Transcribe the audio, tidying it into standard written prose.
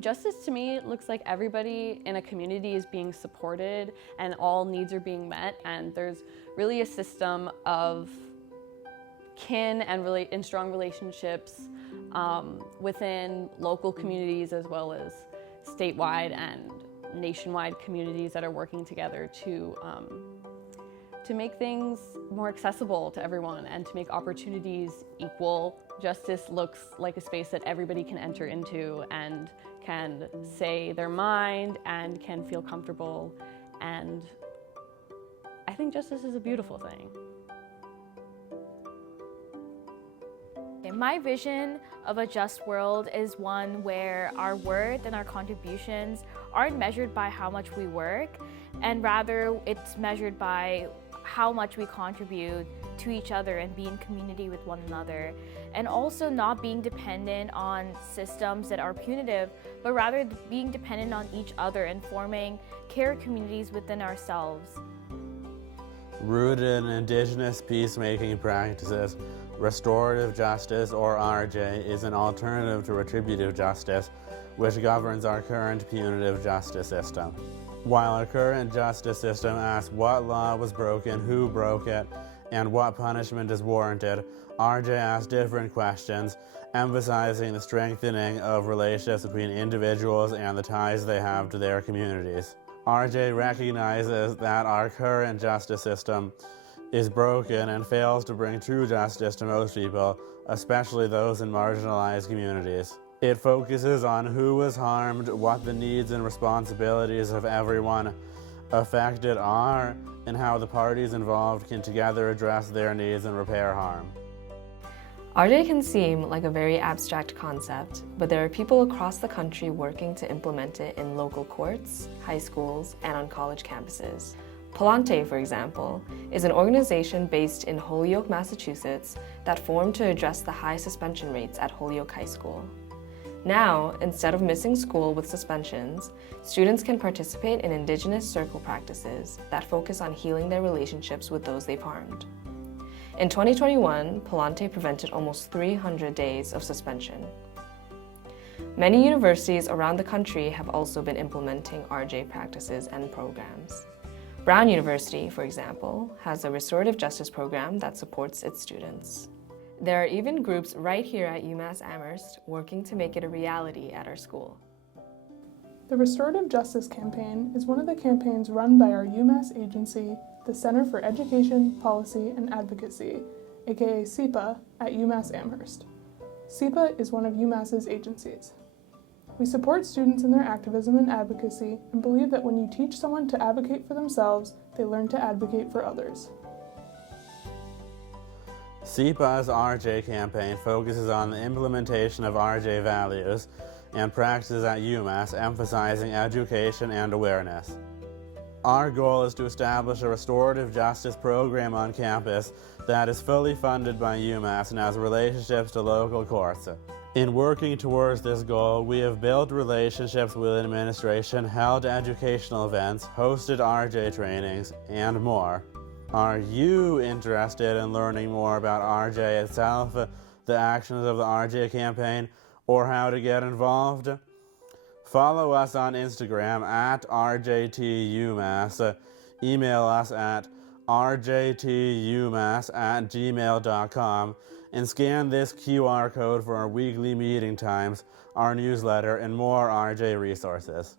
Justice to me looks like everybody in a community is being supported and all needs are being met, and there's really a system of kin and strong relationships within local communities as well as statewide and nationwide communities that are working together to make things more accessible to everyone and to make opportunities equal. Justice looks like a space that everybody can enter into and can say their mind and can feel comfortable, and I think justice is a beautiful thing. My vision of a just world is one where our worth and our contributions aren't measured by how much we work, and rather it's measured by how much we contribute to each other and be in community with one another, and also not being dependent on systems that are punitive, but rather being dependent on each other and forming care communities within ourselves. Rooted in Indigenous peacemaking practices, restorative justice, or RJ, is an alternative to retributive justice, which governs our current punitive justice system. While our current justice system asks what law was broken, who broke it, and what punishment is warranted, RJ asks different questions, emphasizing the strengthening of relationships between individuals and the ties they have to their communities. RJ recognizes that our current justice system is broken and fails to bring true justice to most people, especially those in marginalized communities. It focuses on who was harmed, what the needs and responsibilities of everyone affected are, and how the parties involved can together address their needs and repair harm. RJ can seem like a very abstract concept, but there are people across the country working to implement it in local courts, high schools, and on college campuses. Palante, for example, is an organization based in Holyoke, Massachusetts that formed to address the high suspension rates at Holyoke High School. Now, instead of missing school with suspensions, students can participate in Indigenous circle practices that focus on healing their relationships with those they've harmed. In 2021, Palante prevented almost 300 days of suspension. Many universities around the country have also been implementing RJ practices and programs. Brown University, for example, has a restorative justice program that supports its students. There are even groups right here at UMass Amherst working to make it a reality at our school. The Restorative Justice Campaign is one of the campaigns run by our UMass agency, the Center for Education, Policy, and Advocacy, aka CEPA, at UMass Amherst. CEPA is one of UMass's agencies. We support students in their activism and advocacy and believe that when you teach someone to advocate for themselves, they learn to advocate for others. CEPA's RJ campaign focuses on the implementation of RJ values and practices at UMass, emphasizing education and awareness. Our goal is to establish a restorative justice program on campus that is fully funded by UMass and has relationships to local courts. In working towards this goal, we have built relationships with administration, held educational events, hosted RJ trainings, and more. Are you interested in learning more about RJ itself, the actions of the RJ campaign, or how to get involved? Follow us on Instagram at RJTUMass, email us at rjtumass@gmail.com, and scan this QR code for our weekly meeting times, our newsletter, and more RJ resources.